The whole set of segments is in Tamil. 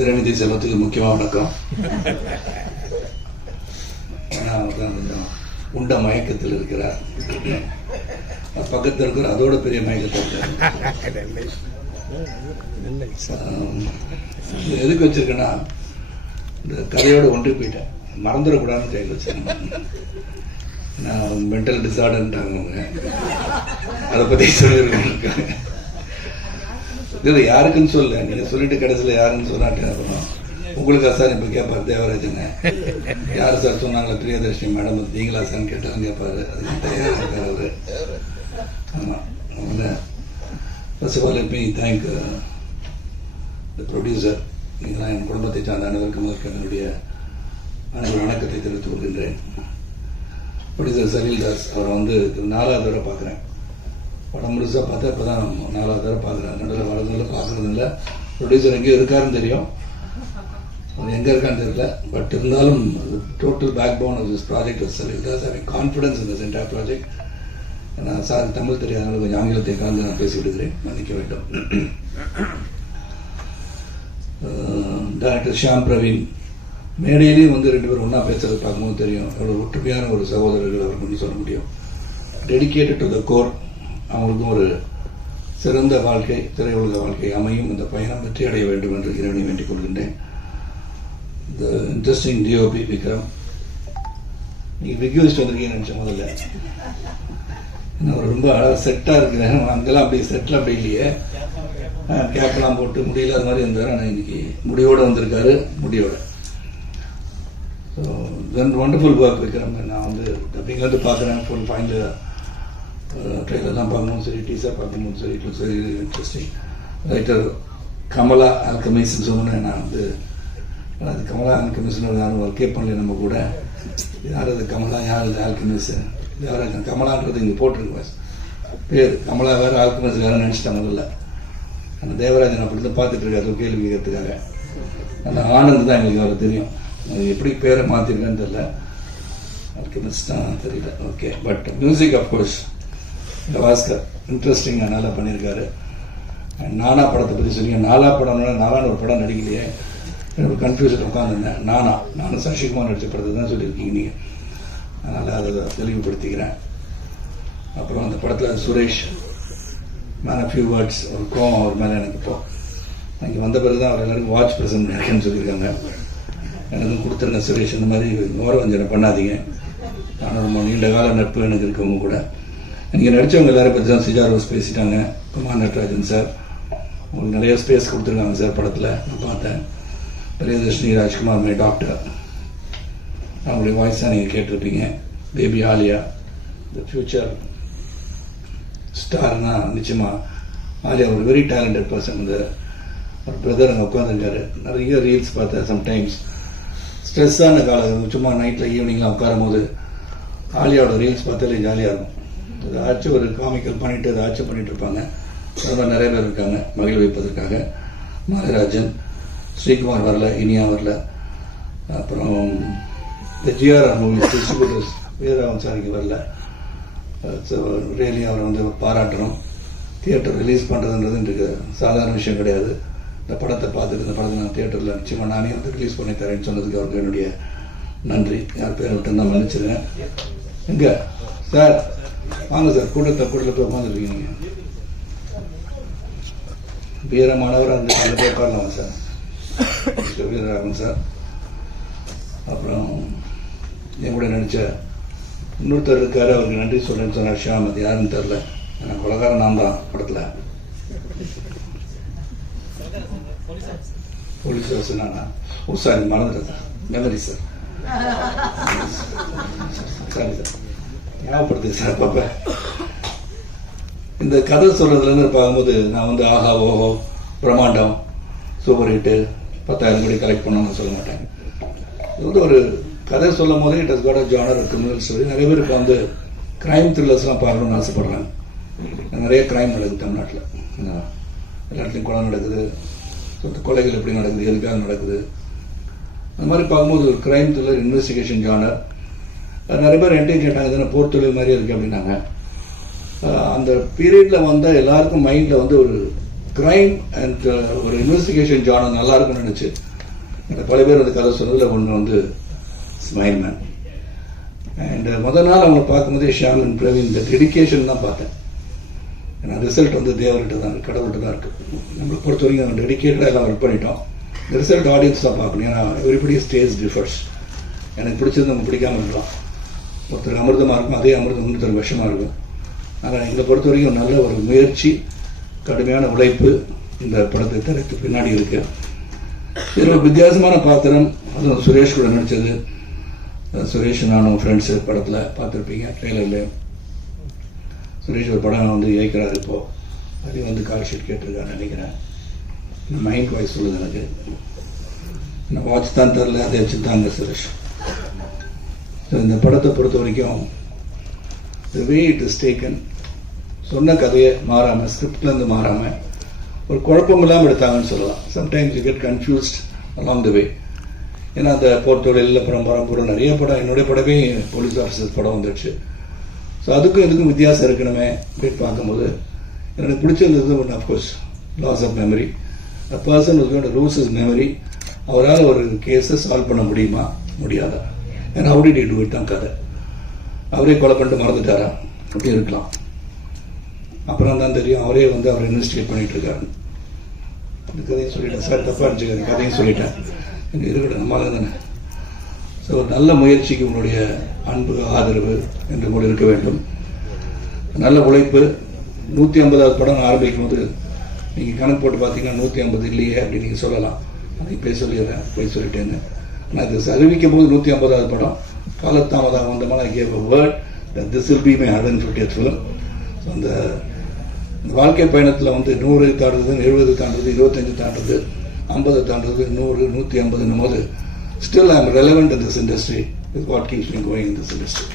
திறநிதி செல்வத்துக்கு முக்கியமாக வணக்கம். உண்ட மயக்கத்தில் இருக்கிறார், பக்கத்தில் இருக்கிற அதோட பெரிய மயக்கத்தில் இருக்கார். எதுக்கு வச்சிருக்கேன்னா, இந்த கதையோட ஒன்றி போயிட்டேன், மறந்துடக்கூடாதுன்னு கையில் வச்சிருக்கேன். நான் மென்டல் டிசார்டர்ன்ட்டாங்க அவங்க, அதை பற்றி சொல்லியிருக்கேன். இது யாருக்குன்னு சொல்ல, நீங்க சொல்லிட்டு கடைசியில் யாருன்னு சொன்னாட்டு அப்புறம் உங்களுக்கு சார் இப்போ கேட்பார் தேவராஜனை, யார் சார் சொன்னாங்களே பிரியதர்ஷினி மேடம் நீங்களா சார்னு கேட்டாலும் கேட்பாரு. அதுக்கு தயாராக இருக்கார் அவரு. ஆமாம், அதனால் first of all let me thank the producer. நீங்களாம் என் குடும்பத்தை சார்ந்த அனைவருக்கும் முதற்கு என்னுடைய அனைவரும் வணக்கத்தை தெரிவித்துக் கொள்கின்றேன். ப்ரொடியூசர் சலீல் தாஸ் அவரை வந்து 4வது தடவை பார்க்குறேன். படம் முழுசாக பார்த்தா இப்போ தான் 4வது தடவை பார்க்குறேன். நடுவில் வரதுல பார்க்குறது இல்லை. ப்ரொடியூசர் எங்கேயும் இருக்காருன்னு தெரியும், அது எங்கே இருக்கான்னு தெரியல. பட் இருந்தாலும் total back bone of this project was Salil Das. Having confidence in this entire project. நான் சார் தமிழ் தெரியாதனால கொஞ்சம் ஆங்கிலத்தை கலந்து நான் பேசி விடுகிறேன், மன்னிக்க வேண்டும். டைரக்டர் ஷியாம் பிரவீன், மேடையிலேயும் வந்து 2 பேரும் ஒன்றா பேசுறது பார்க்கும்போது தெரியும் எவ்வளோ ஒற்றுமையான ஒரு சகோதரர்கள் அவருக்கு சொல்ல முடியும். Dedicated to the core. அவங்களுக்கும் ஒரு சிறந்த வாழ்க்கை, திரையுலக வாழ்க்கை அமையும், இந்த பயணம் வெற்றி அடைய வேண்டும் என்று இறைவனை வேண்டிக் கொள்கின்றேன். இந்த இன்ட்ரெஸ்டிங் டிஓபி விக்ரம், நீங்கள் விக்யூஸ்ட் வந்திருக்கீங்கன்னு நினச்சேன் முதல்ல. ரொம்ப அழகாக செட்டாக இருக்கிறேன். அங்கெல்லாம் அப்படி செட்டில் அப்படி இல்லையே, கேப்லாம் போட்டு முடியல அது மாதிரி இருந்தார். ஆனால் இன்னைக்கு முடியோடு வந்திருக்காரு, முடியோட. So then wonderful work Vikram. நான் வந்து டப்பிங்லேருந்து பார்க்குறேன், ஃபுல் ஃபைனல் ட்ரெயிலர்லாம் பார்க்கணும் சரி, டீசர் பார்க்கணும் சரி, it looks very interesting. Writer Kamala ஆல்கமிஸ்ன்னு சொன்னேன். நான் வந்து அது கமலா ஆல்கமிஸ்ன்னு யாரும் ஒர்க்கே பண்ணல நம்ம கூட. யார் அது கமலா, யார் அது ஆல்கமிஸ், யார் கமலான்றது இங்கே போட்டிருக்கு பேர். கமலா வேறு ஆல்கமிஸ் வேறு நினச்சிட்டேன் முதல்ல. அந்த தேவராஜன் அப்படி தான் பார்த்துட்டு இருக்காரு கேள்வி கேட்கறதுக்காக. அந்த ஆனந்த் தான் எங்களுக்கு அவரை தெரியும், அது எப்படி பேரை மாற்றிருக்கேன்னு தெரியல, ஆல்கமிஸ் தான் தெரியல. Okay, but music of course Gavaskar இன்ட்ரெஸ்டிங்காக நல்லா பண்ணியிருக்காரு. நானா படத்தை பற்றி சொன்னீங்க. படம்னா நாலான்னு ஒரு படம் நடிக்கலையே, எனக்கு கன்ஃபியூஷன் உட்காந்துருந்தேன். நானும் சசிகுமார் நடித்த படத்தை தான் சொல்லியிருக்கீங்க நீங்கள், அதனால் அதை தெளிவுபடுத்திக்கிறேன். அப்புறம் அந்த படத்தில் சுரேஷ் மேன் ஃபியூ வேர்ட்ஸ் ஒரு கோவம் அவர் மேலே எனக்கு இப்போ அங்கே வந்த பிறகு தான் அவர் எல்லாருக்கும் வாட்ச் ப்ரெசன்ட் பண்ணியிருக்கேன்னு சொல்லியிருக்காங்க. எனக்கும் கொடுத்துருங்க சுரேஷ், இந்த மாதிரி ஓரவஞ்சனை பண்ணாதீங்க. ஆனால் ரொம்ப நீண்ட கால நட்பு எனக்கு இருக்கவங்க கூட. நீங்கள் நடித்தவங்க எல்லாரும் பற்றி தான் சிஜா ரோஸ் பேசிட்டாங்க. குமார் நட்ராஜன் சார் உங்களுக்கு நிறைய ஸ்பேஸ் கொடுத்துருக்காங்க சார் படத்தில், நான் பார்த்தேன். பிரியதர்ஷினி ராஜ்குமார் மை டாக்டர், அவங்களுடைய வாய்ஸ் தான் நீங்கள் கேட்டிருப்பீங்க. பேபி ஆலியா, த ஃபியூச்சர் ஸ்டார்னா நிச்சயமாக ஆலியா ஒரு வெரி டேலண்டட் பர்சன். இந்த ஒரு பிரதர் அங்கே உட்காந்துருக்காரு. நிறைய ரீல்ஸ் பார்த்தேன். சம்டைம்ஸ் ஸ்ட்ரெஸ்ஸான காலம், சும்மா நைட்டில் ஈவினிங்லாம் உட்காரும் போது ஆலியாவோட ரீல்ஸ் பார்த்தாலே ஜாலியாக இருக்கும். ஏதாச்சும் ஒரு காமிக்கல் பண்ணிட்டு ஏதாச்சும் பண்ணிட்டு இருப்பாங்க. அது மாதிரி நிறைய பேர் இருக்காங்க மகிழ் வைப்பதற்காக. மாரிராஜன், ஸ்ரீகுமார் வரல, இனியா வரல. அப்புறம் இந்த ஜிஆர்ஆர் மூவிஸ் டிஸ்ட்ரிபியூட்டர்ஸ் வீரராவன் சார் இங்கே வரல. ரியலி அவரை வந்து பாராட்டுறோம். தியேட்டர் ரிலீஸ் பண்ணுறதுன்றது இன்றைக்கு சாதாரண விஷயம் கிடையாது. இந்த படத்தை பார்த்துட்டு இந்த படத்தை நான் தியேட்டரில் நிச்சயமாக நானே வந்து ரிலீஸ் பண்ணி தரேன்னு சொன்னதுக்கு அவருக்கு என்னுடைய நன்றி. யார் பேரை விட்டு நான் மன்னிச்சிருக்கேன். எங்கே சார் வாங்க சார், கூட்டத்தில் போய் உட்காந்துருக்கீங்க நீங்கள். வீரமானவர் அந்த போய் உட்காரலாம் சார். வீரராகவன் சார், அப்புறம் என் கூட நடித்த இன்னொருத்தர் இருக்காரு, அவருக்கு நன்றி சொல்றேன்னு சொன்னார் ஷியாம். அது யாருன்னு தெரில, எனக்கு கொலகாரம் நான் தான் படத்தில். போலீஸ் சொன்னாங்க. ஓ சார் மறந்துட்டேன் sir, memory sir. Sorry sir, ஞாபகப்படுத்து சார். பாப்பா இந்த கதை சொல்றதுலேருந்து பார்க்கும்போது நான் வந்து ஆஹா ஓஹோ பிரம்மாண்டம் சூப்பர் ஹிட்டு 10,000 கோடி கலெக்ட் பண்ணணும்னு சொல்ல மாட்டேன். இது வந்து ஒரு கதை சொல்லும் போதே it has got a genre criminal story. நிறைய பேர் இப்போ வந்து கிரைம் த்ரில்லர்ஸ்லாம் பார்க்கணும்னு ஆசைப்படுறாங்க. நிறைய கிரைம் நடக்குது தமிழ்நாட்டில். எல்லா இடத்துலையும் கொலை நடக்குது, கொலைகள் எப்படி நடக்குது, எதுக்காக நடக்குது, அந்த மாதிரி பார்க்கும்போது ஒரு கிரைம் த்ரில்லர் இன்வெஸ்டிகேஷன் ஜானர். நிறைய பேர் என்கிட்ட கேட்டாங்க தானே போர் தொழில் மாதிரி இருக்குது அப்படின்னாங்க. அந்த பீரியடில் வந்தால் எல்லாருக்கும் மைண்டில் வந்து ஒரு கிரைம் அண்ட் ஒரு இன்வெஸ்டிகேஷன் ஜானர் நல்லா இருக்கும்னு நினச்சி எனக்கு பல பேர் வந்து கதை சொன்னதில் ஒன்று வந்து ஸ்மைல் மேன். அண்ட் முதல் நாள் அவங்களை பார்க்கும்போதே ஷியாம் அண்ட் பிரவீன் இந்த டெடிக்கேஷன் தான் பார்த்தேன். ஏன்னா ரிசல்ட் வந்து தேவர்கிட்ட தான் இருக்குது, கடவுள்கிட்ட தான் இருக்குது. நம்மளை பொறுத்த வரைக்கும் நம்ம டெடிக்கேட்டடாக எல்லாம் ஒர்க் பண்ணிட்டோம். இந்த ரிசல்ட் ஆடியன்ஸ் தான் பார்க்கணும். ஏன்னா எவ்ரிபடி ஸ்டேஜ் டிஃபர்ஸ். எனக்கு பிடிச்சது நம்ம பிடிக்காமல் இருக்கலாம். ஒருத்தர் அமிர்தமாக இருக்கும், அதே அமிர்தம் இன்னொருத்தர் விஷமாக இருக்கும். ஆனால் எங்களை பொறுத்த வரைக்கும் நல்ல ஒரு முயற்சி, கடுமையான உழைப்பு இந்த படத்தை திரைத்து பின்னாடி இருக்கு. இது ஒரு வித்தியாசமான பாத்திரம். அதுவும் சுரேஷ் கூட நடித்தது. சுரேஷ் நானும் ஃப்ரெண்ட்ஸு படத்தில் பார்த்துருப்பீங்க ட்ரெய்லரில். சுரேஷ் ஒரு படம் வந்து இயக்கிறாரு இப்போது. அது வந்து கால் ஷீட் கேட்டிருக்காருன்னு நினைக்கிறேன். மைண்ட் வாய்ஸ் சொல்லுது எனக்கு. நான் வாட்ச் தான் தரல, அதை வச்சு தாங்க சுரேஷ். ஸோ இந்த படத்தை பொறுத்த வரைக்கும் the way it is taken, சொன்ன கதையை மாறாமல், ஸ்கிரிப்ட்லேருந்து மாறாமல், ஒரு குழப்பம் இல்லாமல் எடுத்தாங்கன்னு சொல்லலாம். Sometimes you get confused along the way. ஏன்னா அந்த போர்த்தொழில் பரம்பரம் நிறைய படம், என்னுடைய படமே போலீஸ் ஆஃபீஸர் படம் வந்துடுச்சு. ஸோ அதுக்கும் இதுக்கும் வித்தியாசம் இருக்கணுமே அப்படின்னு பார்க்கும்போது எனக்கு பிடிச்சிருந்தது ஒன்று of course loss of memory. A person was going to lose his memory. அவரால் ஒரு கேஸை சால்வ் பண்ண முடியுமா, முடியாதா? ஏன்னா how did he do it தான் கதை. அவரே கொலை பண்ணிட்டு மறந்துட்டாரா, அப்படி இருக்கலாம். அப்புறம் தான் தெரியும் அவரே வந்து அவரை இன்வெஸ்டிகேட் பண்ணிட்டு இருக்காரு. அந்த கதையும் சொல்லிட்டேன் சார், தப்பாக இருந்துச்சு, கதையும் சொல்லிட்டேன். எனக்கு இருக்கட்டும், நம்மளால தானே. ஸோ நல்ல முயற்சிக்கு உங்களுடைய அன்பு, ஆதரவு என்று கூட இருக்க வேண்டும். நல்ல உழைப்பு. 150வது படம் ஆரம்பிக்கும் போது நீங்கள் கணக்கு போட்டு பார்த்தீங்கன்னா 150 இல்லையே அப்படின்னு நீங்கள் சொல்லலாம். அதை போய் சொல்லிடுறேன், போய் சொல்லிட்டேன்னு. ஆனால் இது அறிவிக்கும் போது 150வது படம். காலத்தாமதாக வந்த மாதிரி gave a word that this will be my 150th film. So அந்த வாழ்க்கை பயணத்தில் வந்து 100 தாண்டுறது, 70 தாண்டுறது, 25 தாண்டுறது, 50 தாண்டுறது, 100, 150 போது still I am relevant in this industry. Is what keeps me going in this industry.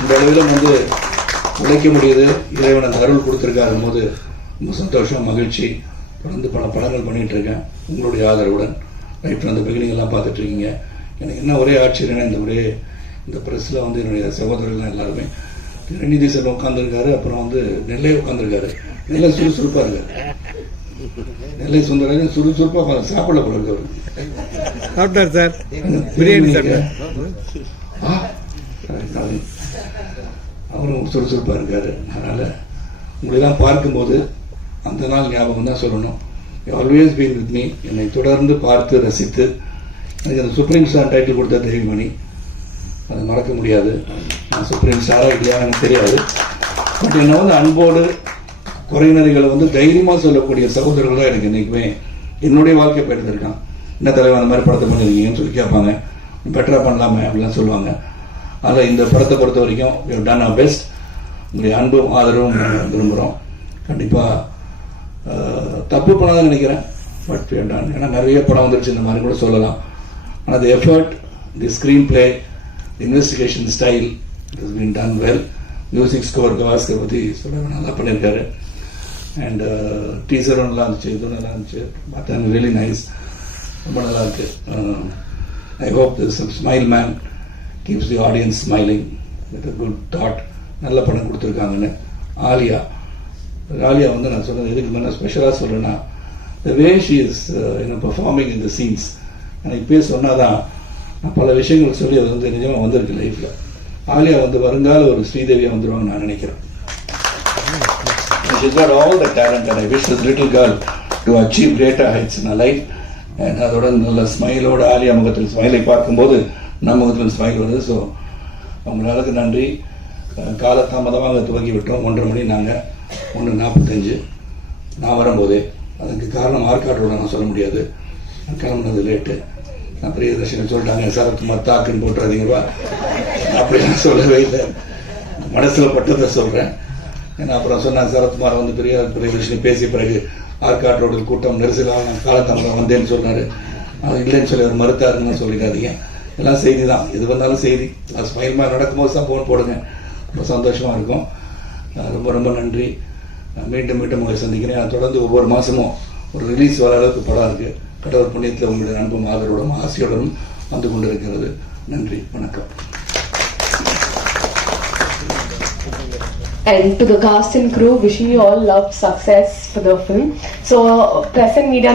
இந்த அளவிலும் வந்து உழைக்க முடியுது. இறைவன் அந்த அருள் கொடுத்துருக்காரும் போது ரொம்ப சந்தோஷம், மகிழ்ச்சி. தொடர்ந்து பல படங்கள் பண்ணிகிட்டு இருக்கேன் உங்களுடைய ஆதரவுடன். ரைட் அந்த பிகினிங் எல்லாம் பார்த்துட்டு இருக்கீங்க. எனக்கு என்ன ஒரே ஆச்சரியம்னா இந்த ப்ரெஸ்ஸில் வந்து என்னுடைய சகோதரர்கள் எல்லாருமே திருநிதி சார் உட்காந்துருக்காரு, அப்புறம் வந்து நெல்லை உட்காந்துருக்காரு. நெல்லை சுறுசுறுப்பாக இருக்காரு. நெல்லை சுந்தரராஜன் சுறுசுறுப்பாக சாப்பிட போல இருக்காரு. சாப்பிட்டார் சார், பிரியாணி சாப்பிட்டார். அவரும் சுறுசுறுப்பாக இருக்காரு. அதனால் உங்களெல்லாம் பார்க்கும்போது அந்த நாள் ஞாபகம் தான் சொல்லணும். You always been with me. என்னை தொடர்ந்து பார்த்து ரசித்து எனக்கு அந்த சுப்ரீம் ஸ்டார் டைட்டில் கொடுத்த தெய்வமணி, அதை மறக்க முடியாது. நான் சுப்ரீம் ஸ்டாராக இல்லையா எனக்கு தெரியாது. பட் என்னை வந்து அன்போடு குறைநிறைகளை வந்து தைரியமாக சொல்லக்கூடிய சகோதரர்கள் தான் எனக்கு என்றைக்குமே என்னுடைய வாழ்க்கை போயிருந்திருக்கான். என்ன தலைவர் அந்த மாதிரி படத்தை பண்ணியிருக்கீங்கன்னு சொல்லி கேட்பாங்க. பெட்டராக பண்ணலாமே அப்படிலாம் சொல்லுவாங்க. அதில் இந்த படத்தை பொறுத்த வரைக்கும் you have done your best. உங்களுடைய அன்பும் ஆதரவும் விரும்புகிறோம். கண்டிப்பாக தப்பு பண்ணாதான் நினைக்கிறேன். But you have done. ஏன்னா நிறைய படம் வந்துருச்சு இந்த மாதிரி கூட சொல்லலாம். ஆனால் the effort, the screen play, investigation style it has been done well. Music score Gavaskar பற்றி சொல்ல நல்லா பண்ணியிருக்காரு. அண்ட் டீசரும் நல்லா இருந்துச்சு, இதுவும் நல்லா இருந்துச்சு. பார்த்தா ரியலி நைஸ், ரொம்ப நல்லா இருக்கு. I hope this smile man keeps the audience smiling with a good thought. நல்ல படம் கொடுத்துருக்காங்கன்னு. ஆலியா வந்து நான் சொன்னது எதுக்கு மேலே ஸ்பெஷலாக சொல்கிறேன்னா, the way she is performing in the scenes. நான் இப்போயே சொன்னாதான் நான் பல விஷயங்கள் சொல்லி அது வந்து நிஜமாக வந்திருக்கு லைஃப்பில். ஆலியா வந்து வருங்கால ஒரு ஸ்ரீதேவியாக வந்துடுவாங்கன்னு நான் நினைக்கிறேன். She's got all the talent and I wish this little girl to achieve greater heights in her life. And அதோட நல்ல ஸ்மைலோட ஆலியா முகத்தில் ஸ்மைலை பார்க்கும்போது நம்ம முகத்தில் ஸ்மைல் வருது. ஸோ அவங்களுக்கு நன்றி. காலதாமதமாக துவங்கி விட்டோம். 1:30 மணி, நாங்கள் 1:45 நான் வரும்போதே. அதுக்கு காரணம் ஆர்காட்டோட நான் சொல்ல முடியாது, நான் கிளம்புனது லேட்டு. நான் பிரியதர்ஷினி சொல்லிட்டாங்க சரத்குமார் தாக்குன்னு போட்டுறாதீங்கப்பா, அப்படிலாம் சொல்லவே இல்லை, மனசில் பட்டதை சொல்கிறேன். ஏன்னா அப்புறம் சொன்னாங்க சரத்குமார் வந்து பிரியதர்ஷினி பேசிய பிறகு ஆர்காட்டோட கூட்டம் நெரிசலாக நான் காலதாமதம் வந்தேன்னு சொன்னார். அது இல்லைன்னு சொல்லி அவர் மறுத்தாருன்னு சொல்லிடாதீங்க. எல்லாம் செய்தி தான், எது வந்தாலும் செய்தி. ஸ்மைல் மேன் நடக்கும்போது தான் ஃபோன் போடுங்க, ரொம்ப சந்தோஷமாக இருக்கும். ரொம்ப ரொம்ப நன்றி. மீண்டும் உங்களை சந்திக்கிறேன். தொடர்ந்து ஒவ்வொரு மாதமும் ஒரு ரிலீஸ் வர அளவுக்கு படம் இருக்குது. கடவுள் புண்ணியத்தில் உங்களுடைய அன்பும் ஆதரவோடும் ஆசையோடும் வந்து கொண்டிருக்கிறது. நன்றி, வணக்கம். And to the cast and crew, wishing you all love, success for the film. So, press and media.